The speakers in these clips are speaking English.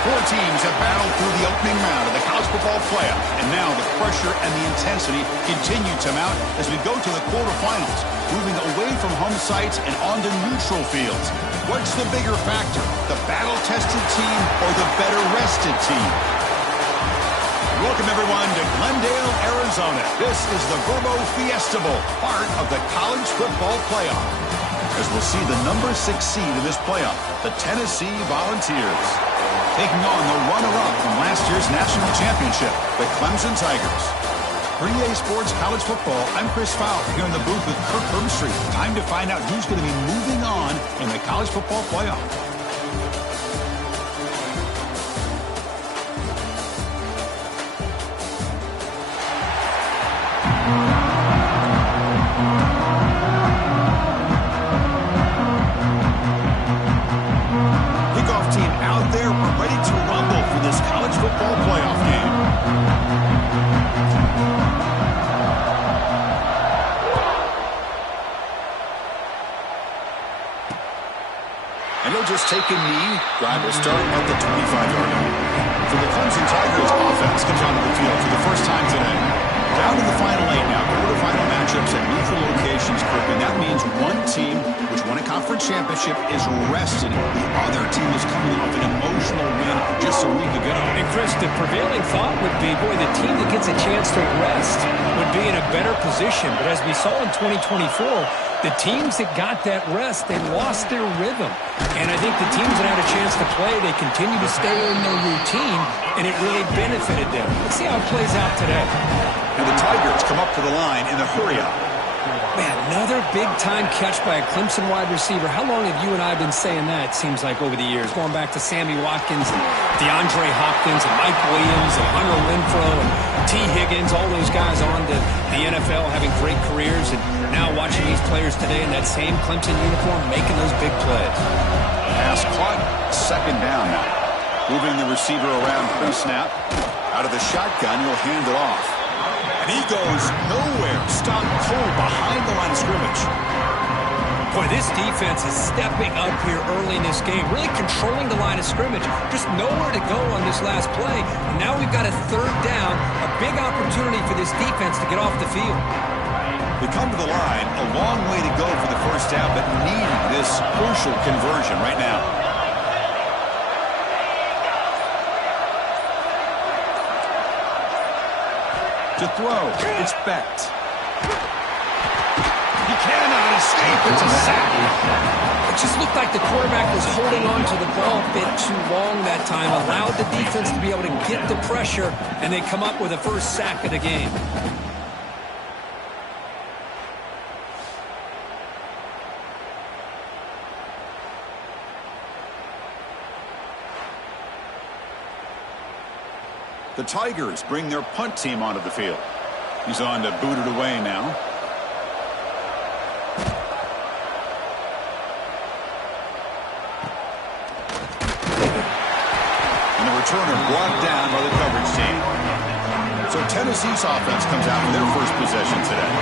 Four teams have battled through the opening round of the college football playoff, and now the pressure and the intensity continue to mount as we go to the quarterfinals, moving away from home sites and onto neutral fields. What's the bigger factor, the battle-tested team or the better-rested team? Welcome, everyone, to Glendale, Arizona. This is the Verbo Fiesta Bowl, part of the college football playoff. As we'll see the number 6 seed in this playoff, the Tennessee Volunteers, taking on the runner-up from last year's national championship, the Clemson Tigers. For EA Sports College Football, I'm Chris Fowler here in the booth with Kirk Herbstreit. Time to find out who's going to be moving on in the college football playoff. Take a knee. Drive will start at the 25-yard line. For the Clemson Tigers, offense comes onto the field for the first time today. Down to the final 8 now. Quarterfinal matchups at neutral locations, Kirk, and that means one team which won a conference championship is rested. The other team is coming off an emotional win just a week ago. And Chris, the prevailing thought would be, boy, the team that gets a chance to rest would be in a better position. But as we saw in 2024, the teams that got that rest, they lost their rhythm. And I think the teams that had a chance to play, they continue to stay in their routine, and it really benefited them. Let's see how it plays out today. And the Tigers come up to the line in the hurry-up. Man, another big-time catch by a Clemson wide receiver. How long have you and I been saying that, it seems like, over the years? Going back to Sammy Watkins and DeAndre Hopkins and Mike Williams and Hunter Renfrow and T. Higgins, all those guys on to the NFL having great careers, and now watching these players today in that same Clemson uniform making those big plays. Pass caught, second down now. Moving the receiver around pre-snap. Out of the shotgun, he'll hand it off. And he goes nowhere. Stopped cold behind the line of scrimmage. Boy, this defense is stepping up here early in this game, really controlling the line of scrimmage. Just nowhere to go on this last play. And now we've got a third down, a big opportunity for this defense to get off the field. They come to the line, a long way to go for the first down, but needing this crucial conversion right now. To throw, it's Becht. He cannot escape. It's a sack. It just looked like the quarterback was holding on to the ball a bit too long that time, allowed the defense to be able to get the pressure, and they come up with the first sack of the game. The Tigers bring their punt team onto the field. He's on to boot it away now. And the returner brought down by the coverage team. So Tennessee's offense comes out for their first possession today.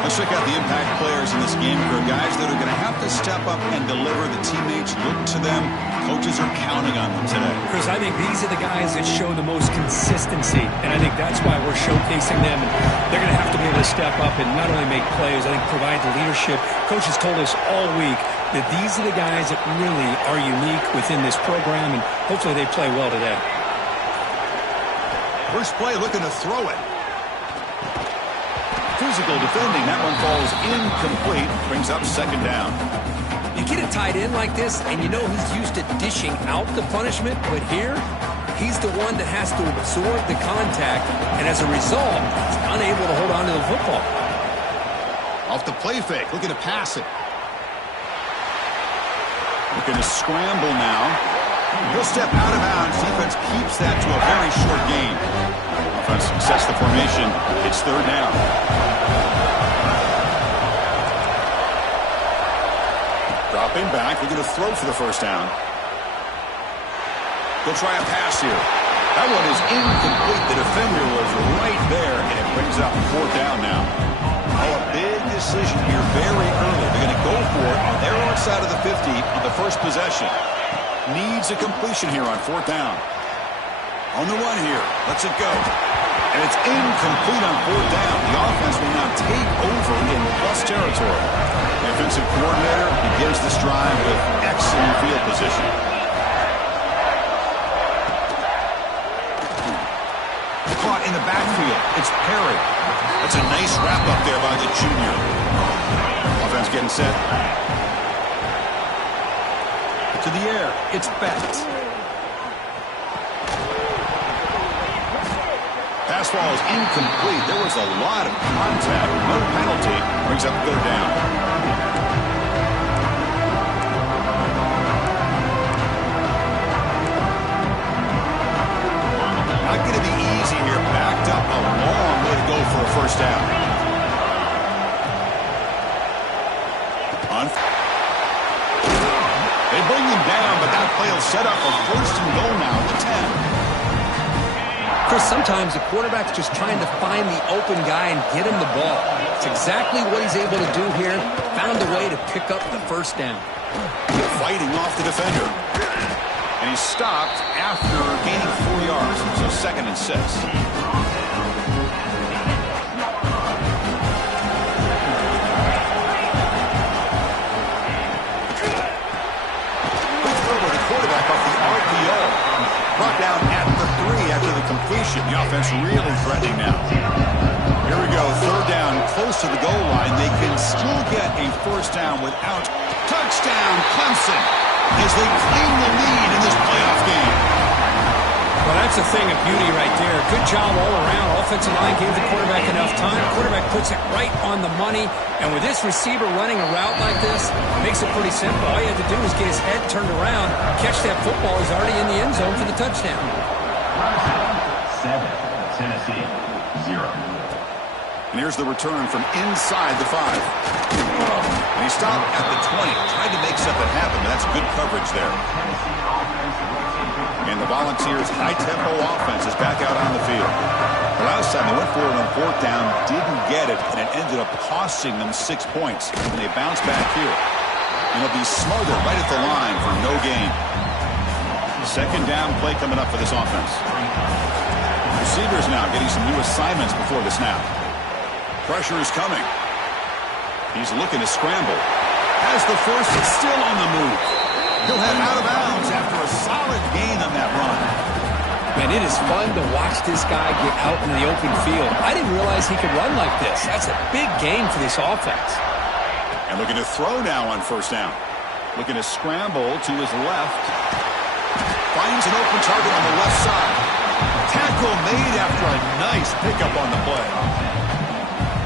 Let's check out the impact players in this game. There are guys that are going to have to step up and deliver. The teammates look to them. Coaches are counting on them today. Chris, I think these are the guys that show the most consistency, and I think that's why we're showcasing them. And they're going to have to be able to step up and not only make plays, I think provide the leadership. Coaches told us all week that these are the guys that really are unique within this program, and hopefully they play well today. First play looking to throw it. Physical defending. That one falls incomplete. Brings up second down. You get a tight end like this, and you know he's used to dishing out the punishment, but here, he's the one that has to absorb the contact, and as a result, he's unable to hold on to the football. Off the play fake, looking to pass it. Looking to scramble now. He'll step out of bounds. Defense keeps that to a very short gain. Offense sets the formation. It's third down. Dropping back, looking to throw for the first down. They'll try a pass here. That one is incomplete. The defender was right there, and it brings up fourth down now. Oh, a big decision here very early. They're going to go for it on their own side of the 50 on the first possession. Needs a completion here on fourth down. On the run here. Lets it go. And it's incomplete on 4th down. The offense will now take over in plus territory. The offensive coordinator begins this drive with excellent field position. Caught in the backfield. It's Perry. That's a nice wrap up there by the junior. Offense getting set. To the air. It's Betts. Pass ball is incomplete. There was a lot of contact. No penalty. Brings up 3rd down. Not going to be easy here. Backed up a long way to go for a 1st down. They bring him down, but that play will set up a 1st and goal now at the 10. Chris, sometimes the quarterback's just trying to find the open guy and get him the ball. It's exactly what he's able to do here. Found a way to pick up the 1st down. Fighting off the defender. And he stopped after gaining 4 yards. So 2nd and 6. Quarterback off the RPO. Brought down at the 3 after the completion. The offense really threatening now. Here we go. 3rd down, close to the goal line. They can still get a 1st down without. Touchdown, Clemson, as they claim the lead in this playoff game. Well, that's a thing of beauty right there. Good job all around. Offensive line gave the quarterback enough time. Quarterback puts it right on the money. And with this receiver running a route like this, it makes it pretty simple. All you have to do is get his head turned around, catch that football. He's already in the end zone for the touchdown. 7, Tennessee, 0. And here's the return from inside the 5. And he stopped at the 20. Tried to make something happen, but that's good coverage there. And the Volunteers' high-tempo offense is back out on the field. The last time they went for it on 4th down, didn't get it, and it ended up costing them 6 points. And they bounce back here. And they'll be smothered right at the line for no gain. 2nd down play coming up for this offense. Receivers now getting some new assignments before the snap. Pressure is coming. He's looking to scramble. Has the 1st, still on the move. He'll head out of bounds after a solid gain on that run. Man, it is fun to watch this guy get out in the open field. I didn't realize he could run like this. That's a big gain for this offense. And looking to throw now on 1st down. Looking to scramble to his left. Finds an open target on the left side. Tackle made after a nice pickup on the play.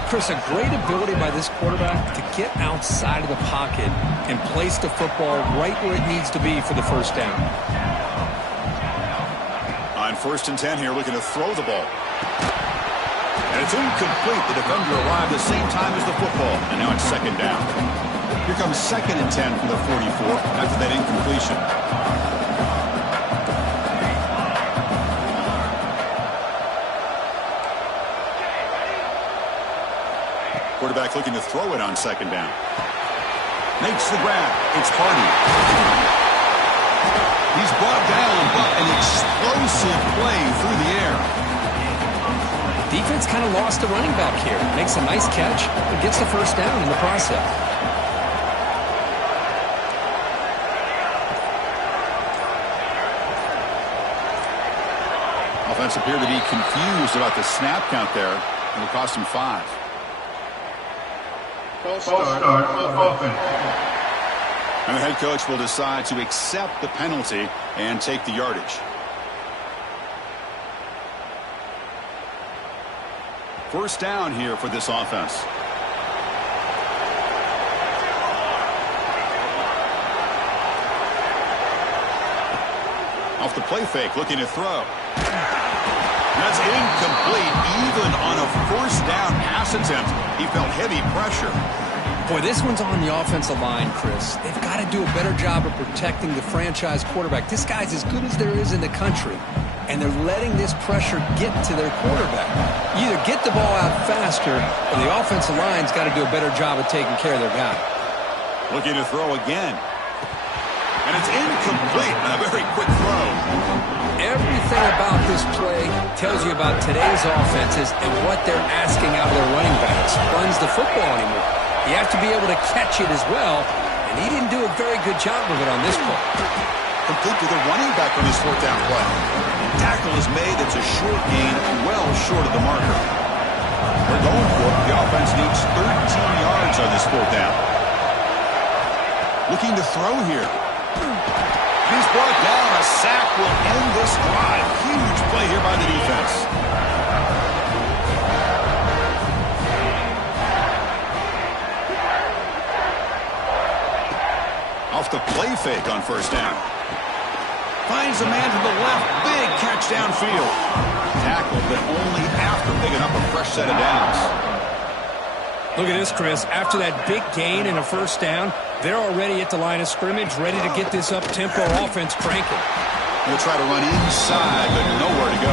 Chris, a great ability by this quarterback to get outside of the pocket and place the football right where it needs to be for the 1st down. On 1st and 10 here, looking to throw the ball. And it's incomplete. The defender arrived the same time as the football. And now it's 2nd down. Here comes 2nd and 10 from the 44 after that incompletion. Quarterback looking to throw it on 2nd down. Makes the grab. It's Hardy. He's brought down, but an explosive play through the air. Defense kind of lost the running back here. Makes a nice catch and gets the 1st down in the process. Offense appeared to be confused about the snap count there. It'll cost him 5. Start offense. And the head coach will decide to accept the penalty and take the yardage. 1st down here for this offense. Off the play fake, looking to throw. That's incomplete. Even on a 1st down pass attempt, he felt heavy pressure. Boy, this one's on the offensive line, Chris. They've got to do a better job of protecting the franchise quarterback. This guy's as good as there is in the country, and they're letting this pressure get to their quarterback. You either get the ball out faster, or the offensive line's got to do a better job of taking care of their guy. Looking to throw again. And it's incomplete on a very quick throw. Everything about this play tells you about today's offenses and what they're asking out of their running backs. Runs the football anymore. You have to be able to catch it as well, and he didn't do a very good job of it on this play. Complete to the running back on his fourth down play. Tackle is made. That's a short gain, well short of the marker. They're going for it. The offense needs 13 yards on this fourth down. Looking to throw here. He's brought down. A sack will end this drive. Huge play here by the defense. Off the play fake on first down. Finds a man to the left. Big catch downfield. Tackled, but only after picking up a fresh set of downs. Look at this, Chris. After that big gain and a first down, they're already at the line of scrimmage, ready to get this up-tempo offense cranking. They'll try to run inside, but nowhere to go.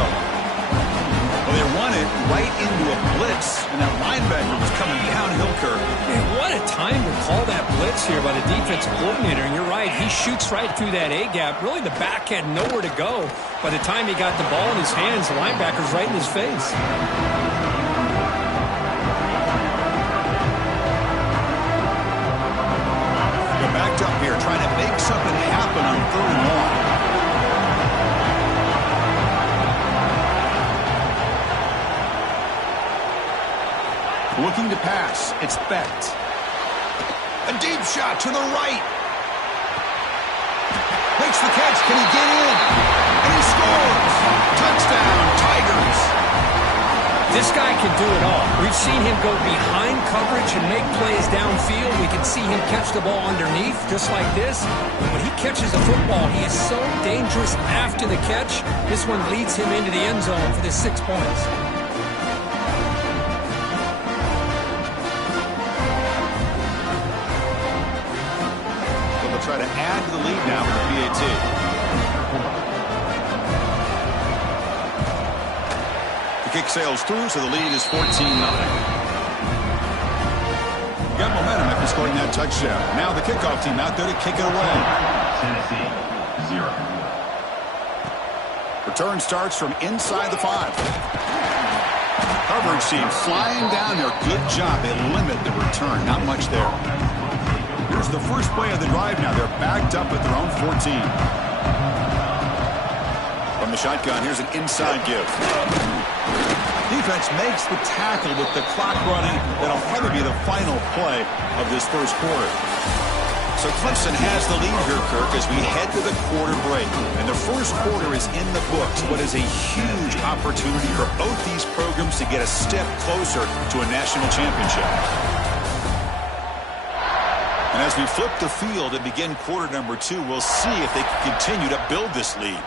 Well, they run it right into a blitz, and that linebacker was coming downhill curve. Man, what a time to call that blitz here by the defensive coordinator. And you're right, he shoots right through that A-gap. Really, the back had nowhere to go. By the time he got the ball in his hands, the linebacker's right in his face. They're backed up here, trying to make something happen on 3rd and long. Looking to pass. It's Becht. A deep shot to the right. Makes the catch. Can he get in? And he scores. Touchdown, Tigers. This guy can do it all. We've seen him go behind coverage and make plays downfield. We can see him catch the ball underneath, just like this. And when he catches the football, he is so dangerous after the catch. This one leads him into the end zone for the 6 points. Try to add to the lead now with the PAT. The kick sails through, so the lead is 14-9. Got momentum after scoring that touchdown. Now the kickoff team out there to kick it away. Tennessee, 0. Return starts from inside the 5. Coverage team flying down there. Good job. They limit the return. Not much there. Here's the first play of the drive now. They're backed up at their own 14. From the shotgun, here's an inside give. Defense makes the tackle with the clock running. That'll probably be the final play of this first quarter. So Clemson has the lead here, Kirk, as we head to the quarter break. And the first quarter is in the books. What is a huge opportunity for both these programs to get a step closer to a national championship. And as we flip the field and begin quarter number 2, we'll see if they can continue to build this lead.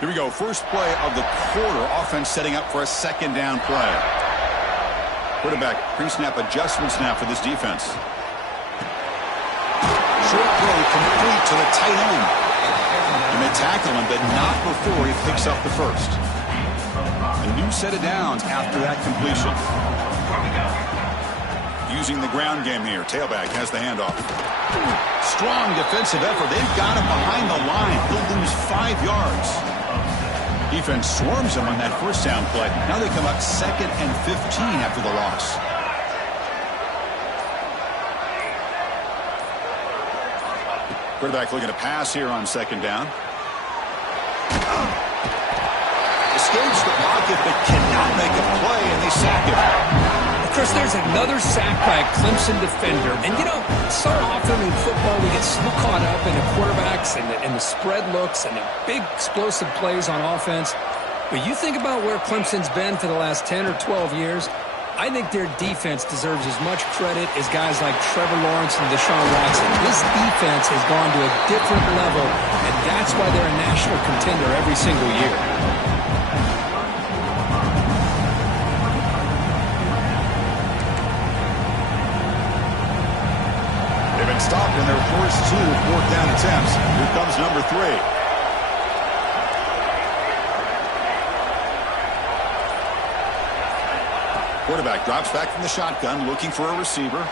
Here we go. First play of the quarter. Offense setting up for a second down play. Quarterback pre-snap adjustments now for this defense. Short throw complete to the tight end. And they tackle him, but not before he picks up the first. A new set of downs after that completion. Using the ground game here. Tailback has the handoff. Strong defensive effort. They've got him behind the line. He'll lose 5 yards. Defense swarms him on that first down play. Now they come up 2nd and 15 after the loss. Quarterback looking to pass here on 2nd down. Escapes the pocket but cannot make a play, and they sack him. Chris, there's another sack by a Clemson defender. And, you know, so often in football we get so caught up in the quarterbacks and the spread looks and the big explosive plays on offense. But you think about where Clemson's been for the last 10 or 12 years, I think their defense deserves as much credit as guys like Trevor Lawrence and Deshaun Watson. This defense has gone to a different level, and that's why they're a national contender every single year. Stopped in their first 2 fourth down attempts. Here comes number 3. Quarterback drops back from the shotgun, looking for a receiver.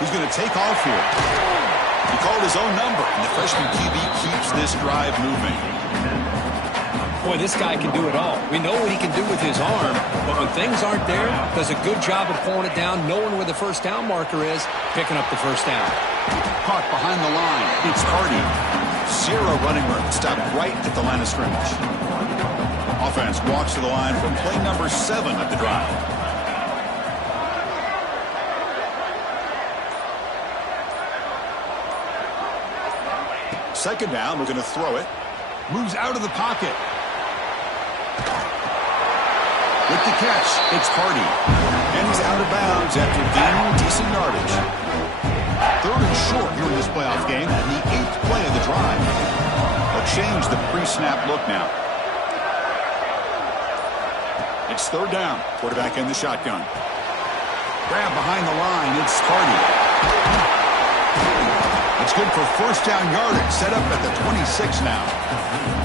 He's going to take off here. He called his own number, and the freshman QB keeps this drive moving. Boy, this guy can do it all. We know what he can do with his arm, but when things aren't there, does a good job of pulling it down, knowing where the first down marker is, picking up the first down. Caught behind the line. It's Hardy. Zero running room. Stopped right at the line of scrimmage. Offense walks to the line from play number 7 of the drive. Second down, we're going to throw it. Moves out of the pocket. With the catch, it's Hardy. And he's out of bounds after gaining decent yardage. Third and short here in this playoff game, and the 8th play of the drive. They'll change the pre-snap look now. It's third down. Quarterback in the shotgun. Grab behind the line. It's Hardy. It's good for first down yardage. Set up at the 26 now.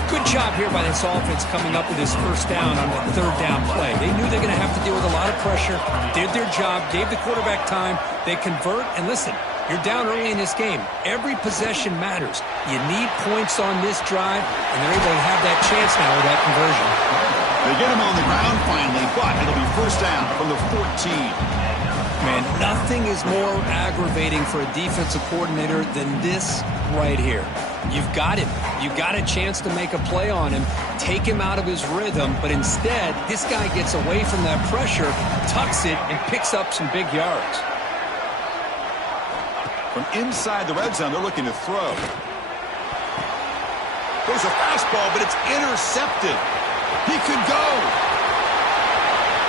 Good job here by this offense coming up with this first down on the third down play. They knew they're going to have to deal with a lot of pressure. Did their job. Gave the quarterback time. They convert. And listen, you're down early in this game. Every possession matters. You need points on this drive, and they're able to have that chance now with that conversion. They get him on the ground finally, but it'll be first down from the 14. Man, nothing is more aggravating for a defensive coordinator than this right here. You've got him. You've got a chance to make a play on him, take him out of his rhythm, but instead, this guy gets away from that pressure, tucks it, and picks up some big yards. From inside the red zone, they're looking to throw. There's a fastball, but it's intercepted. He could go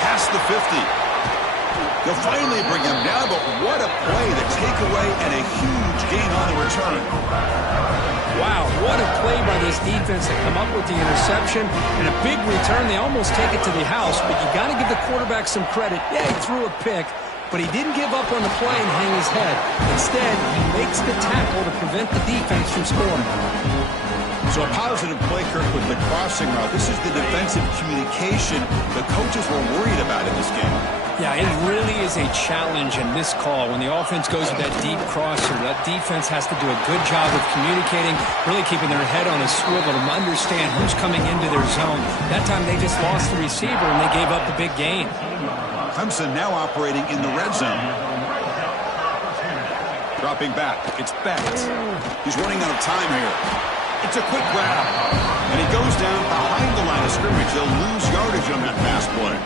past the 50. They'll finally bring him down, but what a play, the takeaway, and a huge gain on the return. Wow, what a play by this defense to come up with the interception and a big return. They almost take it to the house, but you got to give the quarterback some credit. Yeah, he threw a pick, but he didn't give up on the play and hang his head. Instead, he makes the tackle to prevent the defense from scoring. So a positive play, Kirk, with the crossing route. This is the defensive communication the coaches were worried about in this game. Yeah, it really is a challenge in this call. When the offense goes with that deep crosser, that defense has to do a good job of communicating, really keeping their head on a swivel to understand who's coming into their zone. That time they just lost the receiver and they gave up the big gain. Clemson now operating in the red zone. Dropping back, it's Beckett. He's running out of time here. It's a quick grab, and he goes down behind the line of scrimmage. They'll lose yardage on that pass play.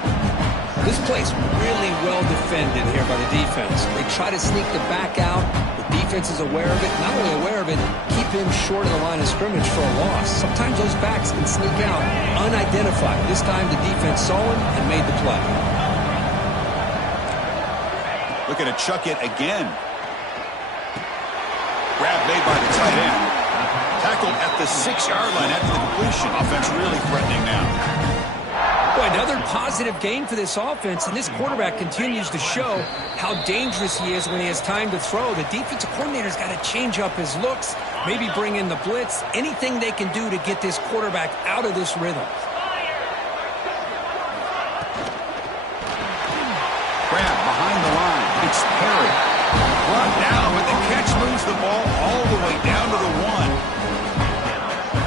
This play's really well defended here by the defense. They try to sneak the back out. The defense is aware of it. Not only aware of it, keep him short of the line of scrimmage for a loss. Sometimes those backs can sneak out unidentified. This time the defense saw him and made the play. Looking to chuck it again. Grab made by the tight end. Tackled at the 6-yard line after the completion. Offense really threatening now. Boy, another positive game for this offense, and this quarterback continues to show how dangerous he is when he has time to throw. The defensive coordinator's got to change up his looks, maybe bring in the blitz, anything they can do to get this quarterback out of this rhythm. Grab behind the line. It's Perry. Brought down, but the catch moves the ball all the way down to the 1.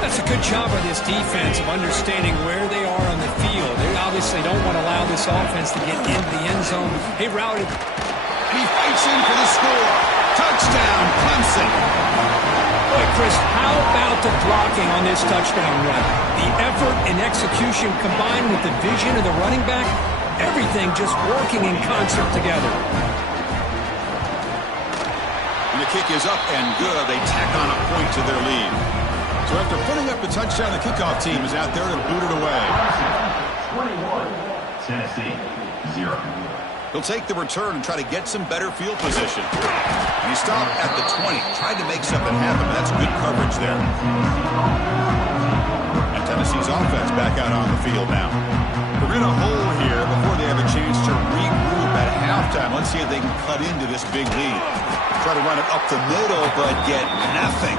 That's a good job by this defense of understanding where they are on the field. They obviously don't want to allow this offense to get into the end zone. They routed. And he fights in for the score. Touchdown, Clemson. Boy, Chris, how about the blocking on this touchdown run? The effort and execution combined with the vision of the running back, everything just working in concert together. And the kick is up and good. They tack on a point to their lead. So after putting up the touchdown, the kickoff team is out there to boot it away. 21, Tennessee, 0. He'll take the return and try to get some better field position. And he stopped at the 20, tried to make something happen, but that's good coverage there. And Tennessee's offense back out on the field now. We're in a hole here before they have a chance to regroup at halftime. Let's see if they can cut into this big lead. Try to run it up the middle, but get nothing.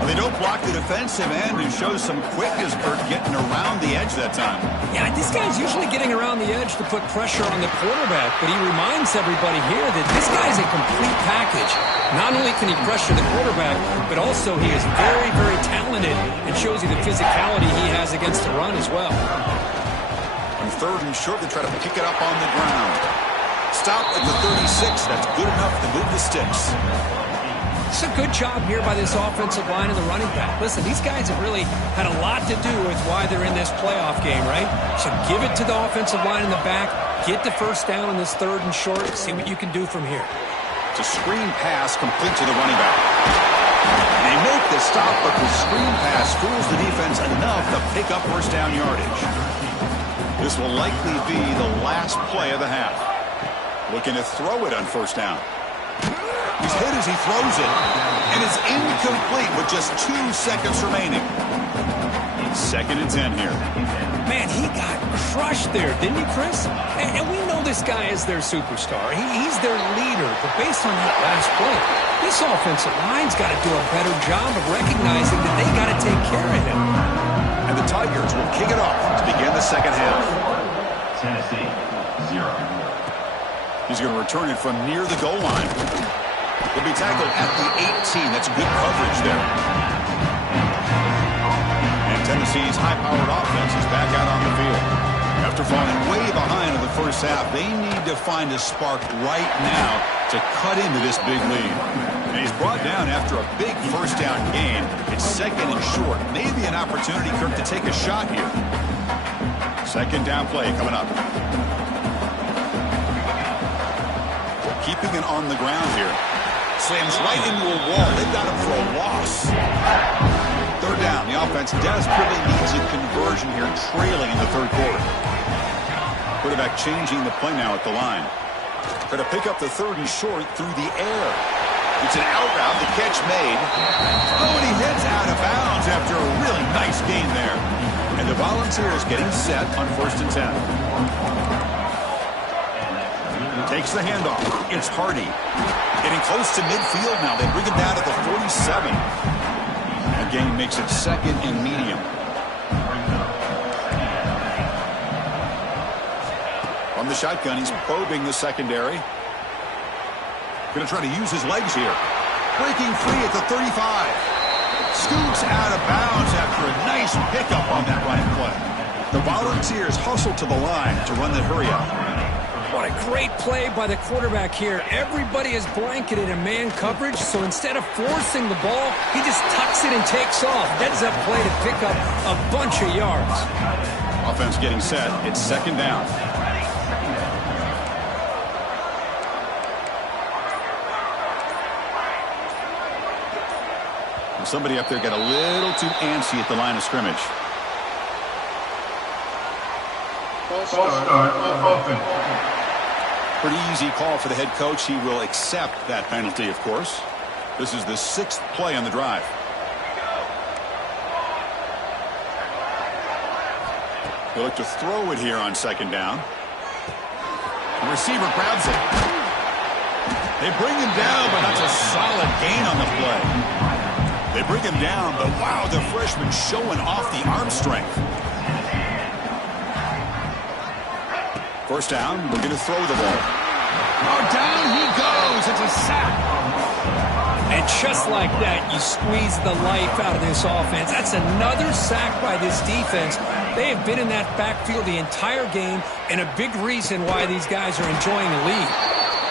Well, they don't block the defensive end, who shows some quickness, Bert, getting around the edge that time. Yeah, this guy's usually getting around the edge to put pressure on the quarterback, but he reminds everybody here that this guy's a complete package. Not only can he pressure the quarterback, but also he is very, very talented and shows you the physicality he has against the run as well. On third and short, they try to pick it up on the ground. Stop at the 36. That's good enough to move the sticks. It's a good job here by this offensive line and the running back. Listen, these guys have really had a lot to do with why they're in this playoff game, right? So give it to the offensive line in the back. Get the first down in this third and short. See what you can do from here. It's a screen pass complete to the running back. They make the stop, but the screen pass fools the defense enough to pick up first down yardage. This will likely be the last play of the half. Looking to throw it on first down. He's hit as he throws it, and it's incomplete with just 2 seconds remaining. 2nd and 10 here. Man, he got crushed there, didn't he, Chris? And we know this guy is their superstar. He's their leader, but based on that last play, this offensive line's got to do a better job of recognizing that they got to take care of him. And the Tigers will kick it off to begin the second half. Tennessee, 0. He's going to return it from near the goal line. He'll be tackled at the 18. That's good coverage there. And Tennessee's high-powered offense is back out on the field. After falling way behind in the first half, they need to find a spark right now to cut into this big lead. And he's brought down after a big first down gain. It's 2nd and short. Maybe an opportunity, Kirk, to take a shot here. 2nd down play coming up. Keeping it on the ground here. Slams right into a wall. They've got him for a loss. 3rd down. The offense desperately needs a conversion here, trailing in the 3rd quarter. Quarterback changing the play now at the line. Try to pick up the 3rd and short through the air. It's an out route. The catch made. Oh, and he heads out of bounds after a really nice gain there. And the Volunteers getting set on 1st and 10. Takes the handoff. It's Hardy. Getting close to midfield now. They bring him down at the 47. That gain makes it 2nd and medium. From the shotgun, he's probing the secondary. Going to try to use his legs here. Breaking free at the 35. Scoots out of bounds after a nice pickup on that running play. The Volunteers hustle to the line to run the hurry up. What a great play by the quarterback here. Everybody is blanketed in man coverage, so instead of forcing the ball, he just tucks it and takes off. That's a play to pick up a bunch of yards. Offense getting set. It's 2nd down. Well, somebody up there got a little too antsy at the line of scrimmage. Pretty easy call for the head coach. He will accept that penalty, of course. This is the 6th play on the drive. He'll look to throw it here on 2nd down. The receiver grabs it. They bring him down, but that's a solid gain on the play. They bring him down, but wow, the freshman showing off the arm strength. 1st down, we're going to throw the ball. Oh, down he goes. It's a sack. And just like that, you squeeze the life out of this offense. That's another sack by this defense. They have been in that backfield the entire game, and a big reason why these guys are enjoying the lead.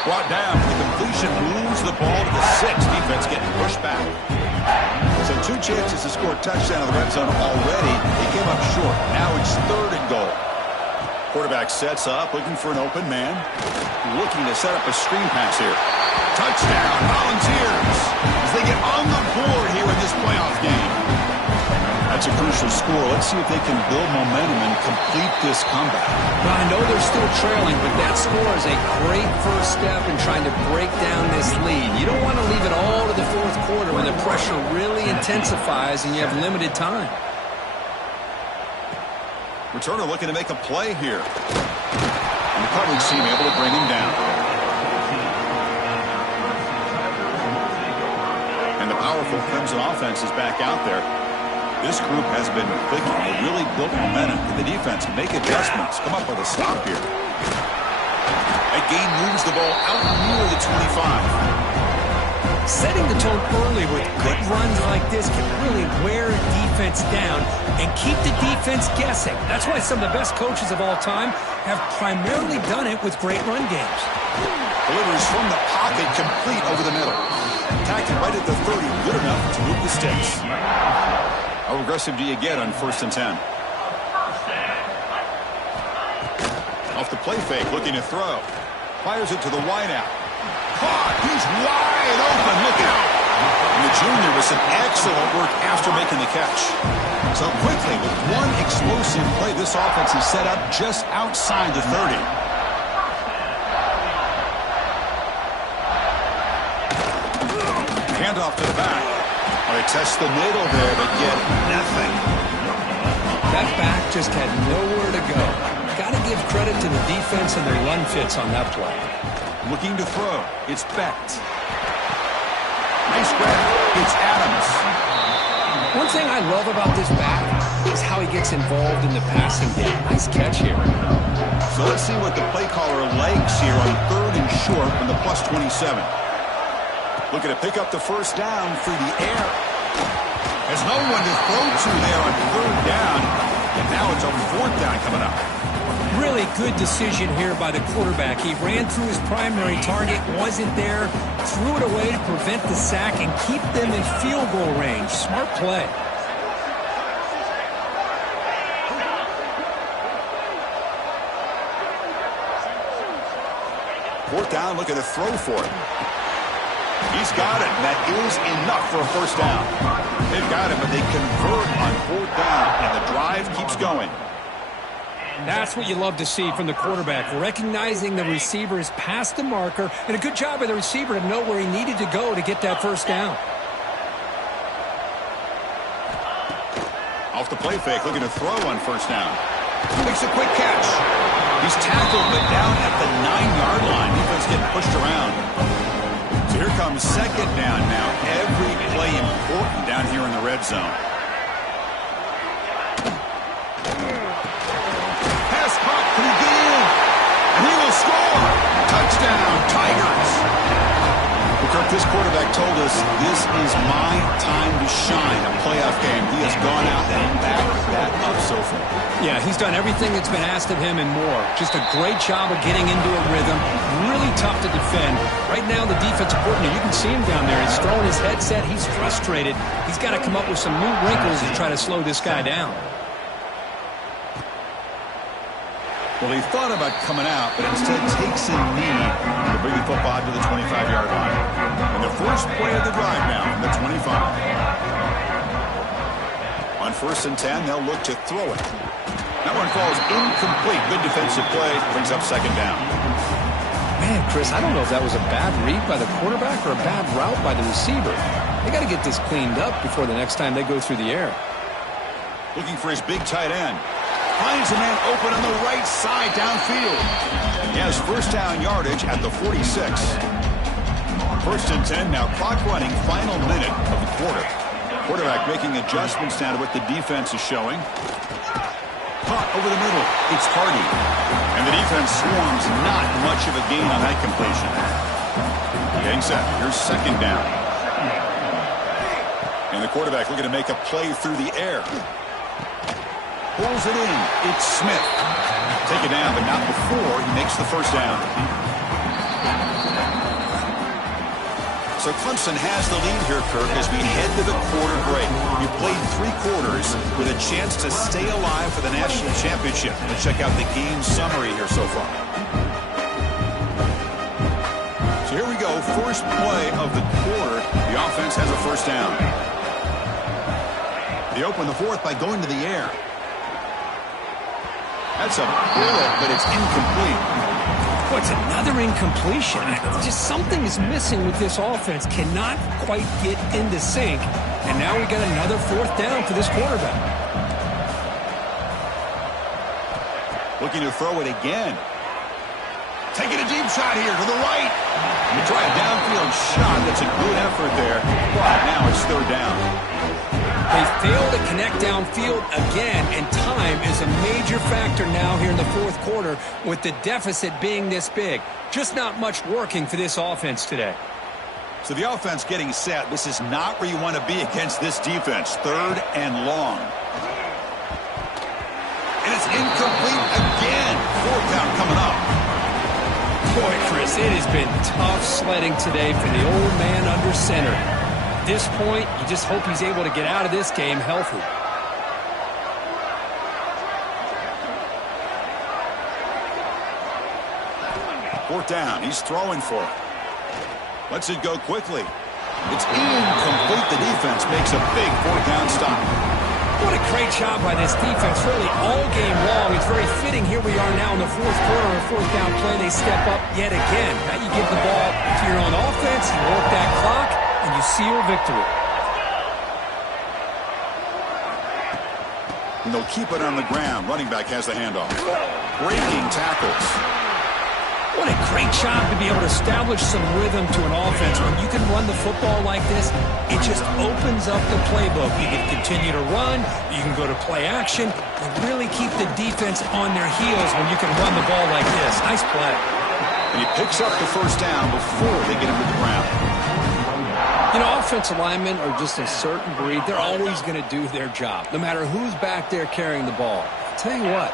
Brought down. The completion moves the ball to the 6. Defense getting pushed back. So 2 chances to score a touchdown in the red zone already. They came up short. Now it's 3rd and goal. Quarterback sets up, looking for an open man. Looking to set up a screen pass here. Touchdown, Volunteers, as they get on the board here in this playoff game. That's a crucial score. Let's see if they can build momentum and complete this comeback. Well, I know they're still trailing, but that score is a great first step in trying to break down this lead. You don't want to leave it all to the 4th quarter when the pressure really intensifies and you have limited time. Returner looking to make a play here. And the coverage team able to bring him down. And the powerful Clemson offense is back out there. This group has been clicking. They really built momentum. Can the defense make adjustments? Come up with a stop here. That gain moves the ball out near the 25. Setting the tone early with good runs like this can really wear a defense down and keep the defense guessing. That's why some of the best coaches of all time have primarily done it with great run games. Delivers from the pocket, complete over the middle. Tacked right at the 30, good enough to move the sticks. How aggressive do you get on 1st and 10? Off the play fake, looking to throw. Fires it to the wideout. Caught! He's wide open! Look out! And the junior with some excellent work after making the catch. So quickly, with one explosive play, this offense is set up just outside the 30. Handoff to the back. Well, they test the middle there, but get nothing. That back just had nowhere to go. Got to give credit to the defense and their run fits on that play. Looking to throw. It's Becht. Nice grab. It's Adams. One thing I love about this back is how he gets involved in the passing game. Nice catch here. So let's see what the play caller likes here on 3rd and short from the +27. Looking to pick up the first down through the air. There's no one to throw to there on 3rd down. And now it's a 4th down coming up. Really good decision here by the quarterback. He ran through his primary target, wasn't there, threw it away to prevent the sack and keep them in field goal range. Smart play. Fourth down, looking to throw for it. He's got it. That is enough for a first down. They've got it, but they convert on 4th down, and the drive keeps going. That's what you love to see from the quarterback, recognizing the receiver is past the marker, and a good job by the receiver to know where he needed to go to get that first down. Off the play fake, looking to throw on 1st down. Makes a quick catch. He's tackled, but down at the 9-yard line. Defense getting pushed around. So here comes 2nd down now. Every play important down here in the red zone. Pass caught. Can he get in? And he will score. Touchdown, Tigers. Well, Kirk, this quarterback told us this is my time to shine, a playoff game. He has gone out and backed that up so far. Yeah, he's done everything that's been asked of him and more. Just a great job of getting into a rhythm. Really tough to defend. Right now, the defensive coordinator, you can see him down there. He's throwing his headset. He's frustrated. He's got to come up with some new wrinkles to try to slow this guy down. Well, he thought about coming out, but instead takes a knee to bring the football to the 25-yard line. And the first play of the drive now from the 25. On 1st and 10, they'll look to throw it. That one falls incomplete. Good defensive play. Brings up 2nd down. Man, Chris, I don't know if that was a bad read by the quarterback or a bad route by the receiver. They got to get this cleaned up before the next time they go through the air. Looking for his big tight end. Finds a man open on the right side downfield. He has first down yardage at the 46. 1st and 10 now. Clock running. Final minute of the quarter. Quarterback making adjustments now to what the defense is showing. Caught over the middle. It's Hardy. And the defense swarms. Not much of a gain on that completion. Getting set. Here's 2nd down. And the quarterback looking to make a play through the air. Pulls it in. It's Smith. Take it down, but not before he makes the first down. So Clemson has the lead here, Kirk, as we head to the quarter break. You played 3 quarters with a chance to stay alive for the national championship. Let's check out the game summary here so far. So here we go. First play of the quarter. The offense has a first down. They open the 4th by going to the air. That's a bullet, but it's incomplete. Oh, it's another incompletion. Just something is missing with this offense. Cannot quite get into sync. And now we got another 4th down for this quarterback. Looking to throw it again. Taking a deep shot here to the right. You try a downfield shot. That's a good effort there. But now it's third down. They fail to connect downfield again, and time is a major factor now here in the fourth quarter with the deficit being this big. Just not much working for this offense today. So the offense getting set. This is not where you want to be against this defense. Third and long. And it's incomplete again. Fourth down coming up. Boy, Chris, it has been tough sledding today for the old man under center. At this point, you just hope he's able to get out of this game healthy. Fourth down. He's throwing for it. Lets it go quickly. It's incomplete. The defense makes a big fourth down stop. What a great job by this defense, really all game long. It's very fitting. Here we are now in the fourth quarter, a fourth down play. They step up yet again. Now you give the ball to your own offense, you work that clock, and you seal victory. And they'll keep it on the ground. Running back has the handoff. Breaking tackles. What a great job to be able to establish some rhythm to an offense. When you can run the football like this, it just opens up the playbook. You can continue to run, you can go to play action, and really keep the defense on their heels when you can run the ball like this. Nice play. And he picks up the first down before they get him to the ground. You know, offensive linemen are just a certain breed. They're always going to do their job, no matter who's back there carrying the ball. I'll tell you what.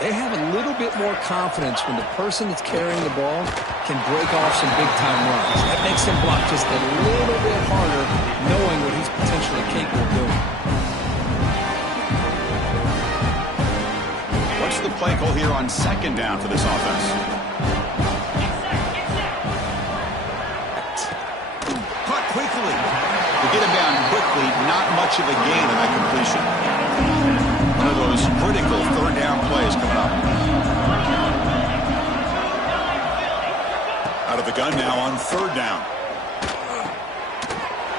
They have a little bit more confidence when the person that's carrying the ball can break off some big-time runs. That makes them block just a little bit harder, knowing what he's potentially capable of doing. What's the play call here on second down for this offense? Caught quickly. To get him down quickly, not much of a gain in that completion. One of those critical third down plays coming up. Out of the gun now on third down.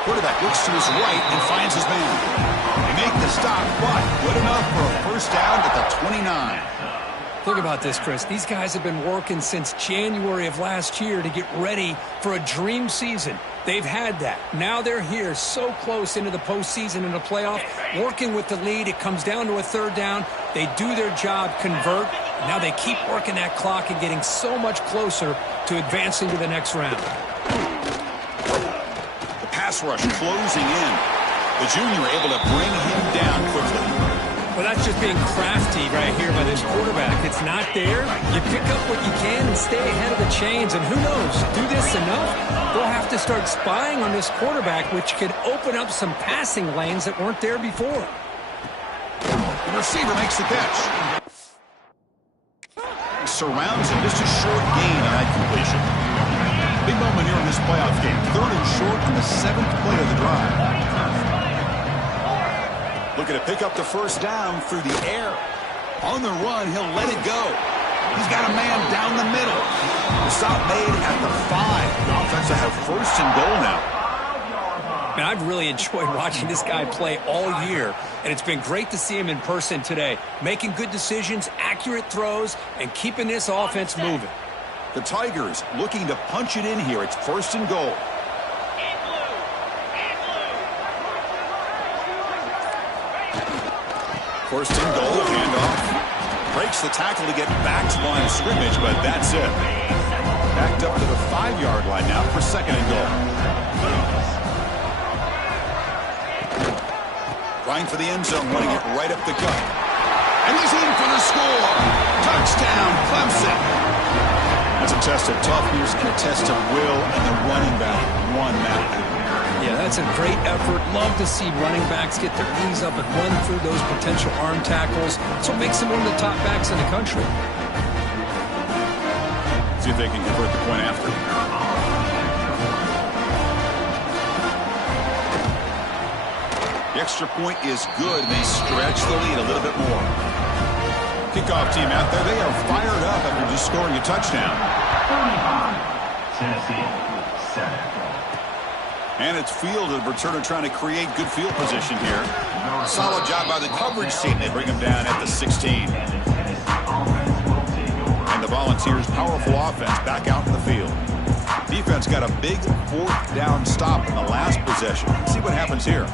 Quarterback looks to his right and finds his man. They make the stop, but good enough for a first down at the 29. Think about this, Chris. These guys have been working since January of last year to get ready for a dream season. They've had that. Now they're here so close into the postseason and the playoff, working with the lead. It comes down to a third down. They do their job, convert. Now they keep working that clock and getting so much closer to advancing to the next round. The pass rush closing in. The junior able to bring him down quickly. Well, that's just being crafty right here by this quarterback. It's not there. You pick up what you can and stay ahead of the chains. And who knows, do this enough, they'll have to start spying on this quarterback, which could open up some passing lanes that weren't there before. The receiver makes the catch. Surrounds him. Just a short gain on that completion. Big moment here in this playoff game. Third and short on the 7th play of the drive. Looking to pick up the first down through the air. On the run, he'll let it go. He's got a man down the middle. The stop made at the 5. The offense will have first and goal now. Man, I've really enjoyed watching this guy play all year, and it's been great to see him in person today, making good decisions, accurate throws, and keeping this offense moving. The Tigers looking to punch it in here. It's first and goal. First and goal, handoff. Breaks the tackle to get back to line of scrimmage, but that's it. Backed up to the 5-yard line now for second and goal. Trying for the end zone, running it right up the gut. And he's in for the score. Touchdown, Clemson. That's a test of toughness and a test of will, and the running back won that. Yeah, that's a great effort. Love to see running backs get their knees up and run through those potential arm tackles. That's what makes them one of the top backs in the country. See if they can convert the point after. The extra point is good. They stretch the lead a little bit more. Kickoff team out there. They are fired up after just scoring a touchdown. Tennessee, 7. And it's fielded. Returner trying to create good field position here. Solid job by the coverage team. They bring him down at the 16. And the Volunteers' powerful offense back out in the field. Defense got a big fourth down stop in the last possession. Let's see what happens here.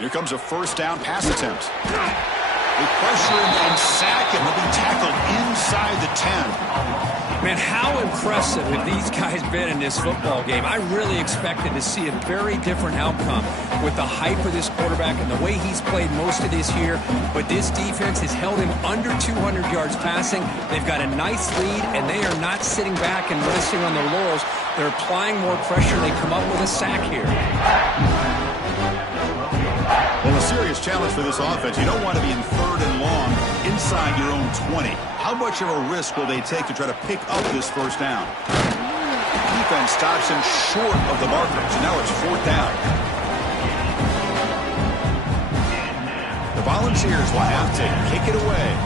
Here comes a first down pass attempt. They pressure him and sack him. He'll be tackled inside the 10. Man, how impressive have these guys been in this football game? I really expected to see a very different outcome with the hype of this quarterback and the way he's played most of this year. But this defense has held him under 200 yards passing. They've got a nice lead, and they are not sitting back and resting on their laurels. They're applying more pressure. They come up with a sack here. Well, a serious challenge for this offense. You don't want to be in third and long inside your own 20. How much of a risk will they take to try to pick up this first down? Defense stops him short of the marker, so now it's fourth down. The Volunteers will have to kick it away.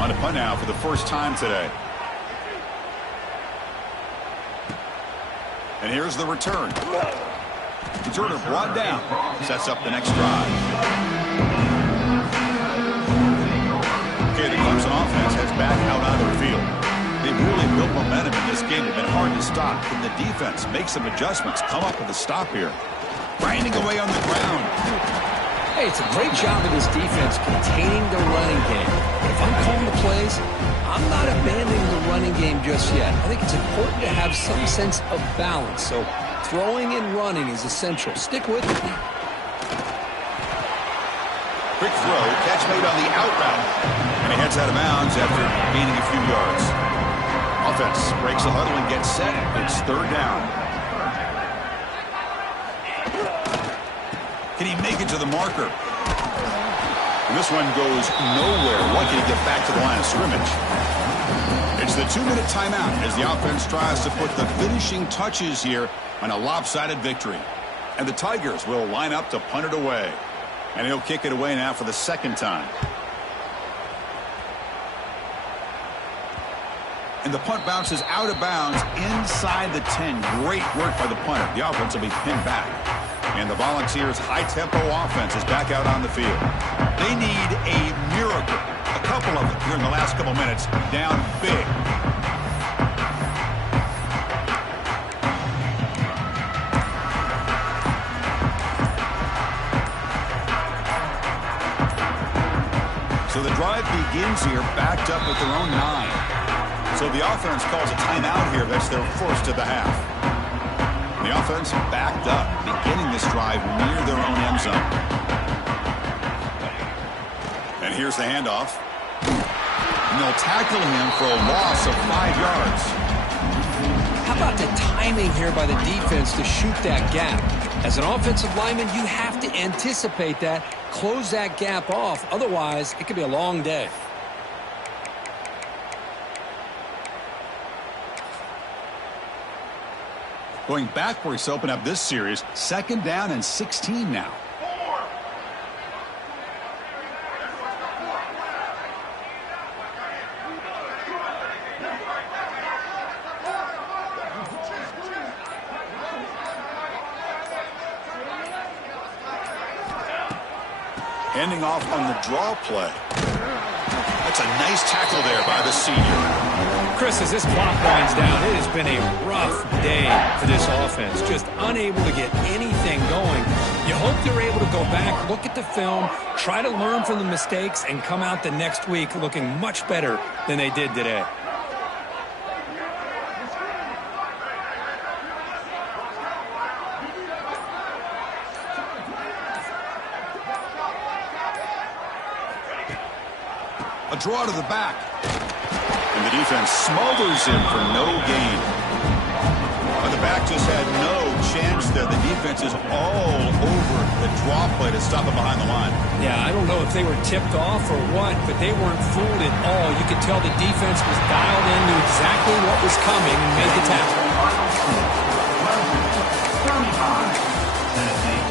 On a punt now for the first time today. And here's the return. Returner brought down. Sets up the next drive. Okay, the Clemson offense heads back out onto the field. They've really built momentum in this game. It's been hard to stop. Can the defense make some adjustments? Come up with a stop here. Grinding away on the ground. Hey, it's a great job of this defense containing the running game. But if I'm calling the plays, I'm not abandoning the running game just yet. I think it's important to have some sense of balance. So throwing and running is essential. Stick with it. Quick throw, catch made on the out route. And he heads out of bounds after gaining a few yards. Offense breaks the huddle and gets set. It's third down. Can he make it to the marker? And this one goes nowhere. Lucky to get back to the line of scrimmage. It's the 2-minute timeout as the offense tries to put the finishing touches here on a lopsided victory. And the Tigers will line up to punt it away. And he'll kick it away now for the second time. And the punt bounces out of bounds inside the 10. Great work by the punter. The offense will be pinned back. And the Volunteers' high-tempo offense is back out on the field. They need a miracle. A couple of them here in the last couple minutes. Down big. So the drive begins here, backed up at their own 9. So the offense calls a timeout here. That's their first of the half. The offense backed up, beginning this drive near their own end zone. And here's the handoff. And they'll tackle him for a loss of 5 yards. How about the timing here by the defense to shoot that gap? As an offensive lineman, you have to anticipate that, close that gap off. Otherwise, it could be a long day. Going backwards to open up this series, second down and 16 now. Ending off on the draw play. That's a nice tackle there by the senior. Chris, as this clock winds down, it has been a rough day for this offense. Just unable to get anything going. You hope they're able to go back, look at the film, try to learn from the mistakes, and come out the next week looking much better than they did today. A draw to the back. And the defense smothers him for no gain. But the back just had no chance there. The defense is all over the draw play to stop him behind the line. Yeah, I don't know if they were tipped off or what, but they weren't fooled at all. You could tell the defense was dialed in, knew exactly what was coming, and made the tackle. 35, Tennessee.